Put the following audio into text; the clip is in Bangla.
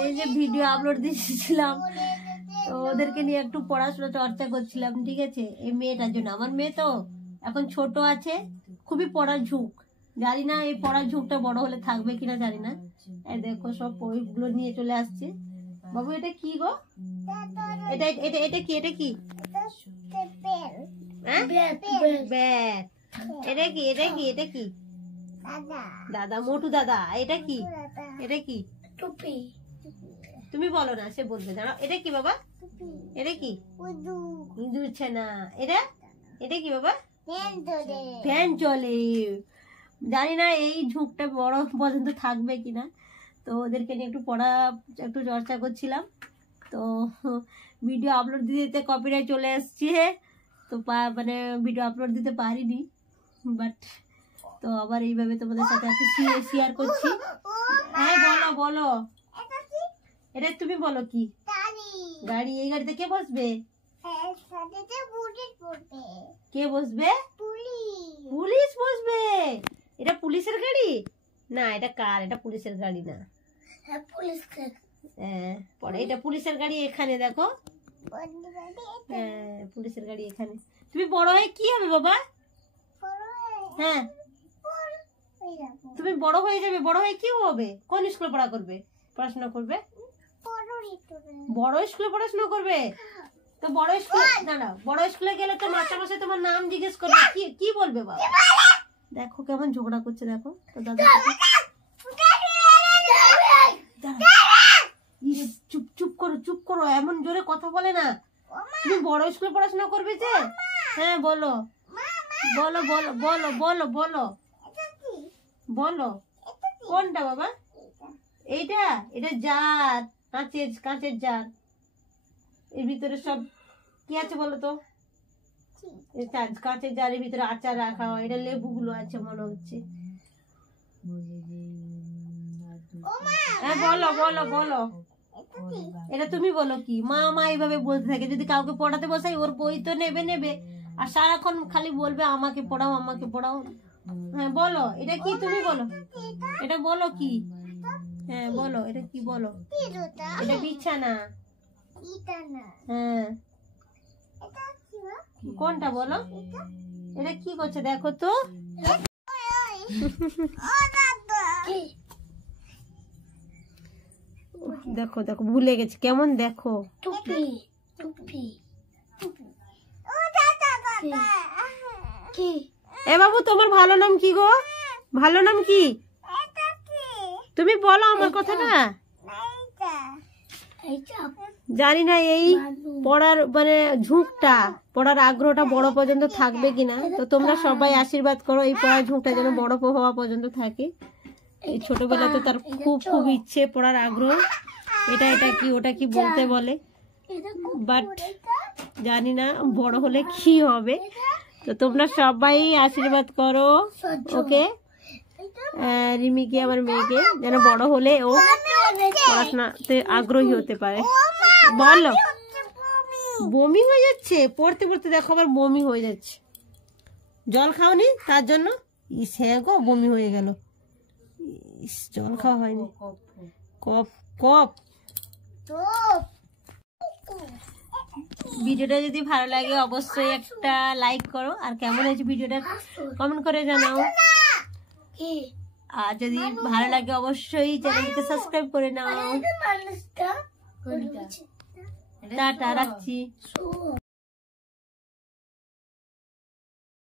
এই যে ভিডিও আপলোড দিয়েছিলাম, তো ওদেরকে নিয়ে একটু পড়াশোনা চর্চা করছিলাম, ঠিক আছে। এই মেয়েটার জন্য, আমার মেয়ে তো এখন ছোট আছে, খুবই পড়ার ঝুঁক। জানি না এই পড়ার ঝুঁকটা বড় হলে থাকবে কিনা জানি না। এই দেখো সব বইগুলো নিয়ে চলে আসছে। বাবু এটা কি গো? এটা এটা এটা কি? এটা কি? ব্যাগ। এটা কি? এটা কি? এটা কি? দাদা, মোটু দাদা। এটা কি? এটা কি? টুপি। তুমি বলো না, সে বলবে। জানো এটা কি বাবা? এটা কি? ইঁদুর ছানা। এটা এটা কি বাবা? ফ্যান চলে। জানি না এই ঝুঁকটা বড় পর্যন্ত থাকবে কিনা। তো ওদেরকে নিয়ে একটু চর্চা করছিলাম। তো ভিডিও আপলোড দিতে কপিরাইট চলে এসছে, তো মানে ভিডিও আপলোড দিতে পারিনি। বাট তো আবার এইভাবে তোমাদের সাথে একটু শেয়ার করছি। হ্যাঁ বলো বলো, এটা তুমি বলো কি? গাড়ি। এই গাড়িতে কে বসবে? কে বসবে? পুলিশ বসবে। এটা পুলিশের গাড়ি না, এটা কার? এটা পুলিশের গাড়ি না। পরে এটা পুলিশের গাড়ি এখানে দেখো। হ্যাঁ পুলিশের গাড়ি এখানে। তুমি বড় হয়ে কি হবে বাবা? হ্যাঁ তুমি বড় হয়ে যাবে। বড় হয়ে কি হবে? কোন স্কুলে পড়াশোনা করবে? বড় স্কুলে পড়াশোনা করবে। তো বড় স্কুলে না বড় স্কুলে গেলে তো মাস্টারমশাই তোমার নাম জিজ্ঞেস করবে, কি বলবে বাবা? দেখো কেমন ঝগড়া করছে, দেখো তো দাদা। চুপ চুপ করো, চুপ করো, এমন জোরে কথা বলে না। তুমি বড় স্কুলে পড়াশোনা করবে যে? হ্যাঁ বলো বলো বলো বলো বলো বলো বলো। কোনটা বাবা? এইটা? এটা জার, কাঁচের জার। এর ভিতরে সব কি আছে বলো তো? কাঁচের জারের ভিতরে আচার রাখা হয়। এটা লেবুগুলো আছে মনে হচ্ছে। হ্যাঁ বলো বলো বলো। এটা তুমি বলো কি? মা এইভাবে বলতে থাকে। যদি কাউকে পড়াতে বসাই, ওর বই তো নেবে আর সারাক্ষণ খালি বলবে আমাকে পড়াও আমাকে পড়াও। হ্যাঁ বলো এটা কি? তুমি বলো এটা বলো কি? হ্যাঁ বলো এটা কি? বলো এটা বিছানা। হ্যাঁ কোনটা বলো? এটা কি করছে দেখো তো। দেখো দেখো ভুলে গেছি কেমন, দেখো। এ বাবু তোমার ভালো নাম কি গো? ভালো নাম কি? তুমি বলো আমার কথাটা। জানি না এই পড়ার মানে ঝুঁকটা, পড়ার আগ্রহটা বড় পর্যন্ত থাকবে কিনা। তো তোমরা সবাই আশীর্বাদ করো এই পড়ার ঝুঁকটা যেন বড় হওয়া পর্যন্ত থাকে। এই ছোটবেলাতে তার খুব ইচ্ছে, পড়ার আগ্রহ। এটা কি ওটা কি বলতে বলে, বাট জানি না বড় হলে কি হবে। তো তোমরা সবাই আশীর্বাদ করো ওকে, রিমিকে, আমার মেয়েকে, যেন বড় হলে ও পড়াশোনাতে আগ্রহী হতে পারে। বলো। বমি হয়ে যাচ্ছে পড়তে পড়তে, দেখো আবার বমি হয়ে যাচ্ছে। জল খাওনি তার জন্য? ইস হ্যাঁ গো বমি হয়ে গেল। ইস জল খাওয়া হয়নি। কফ। ভিডিওটা যদি ভালো লাগে অবশ্যই একটা লাইক করো, আর কেমন হয়েছে ভিডিওটা কমেন্ট করে জানাও। আর যদি ভালো লাগে অবশ্যই চ্যানেলকে সাবস্ক্রাইব করে নাও। টাটা, রাখছি।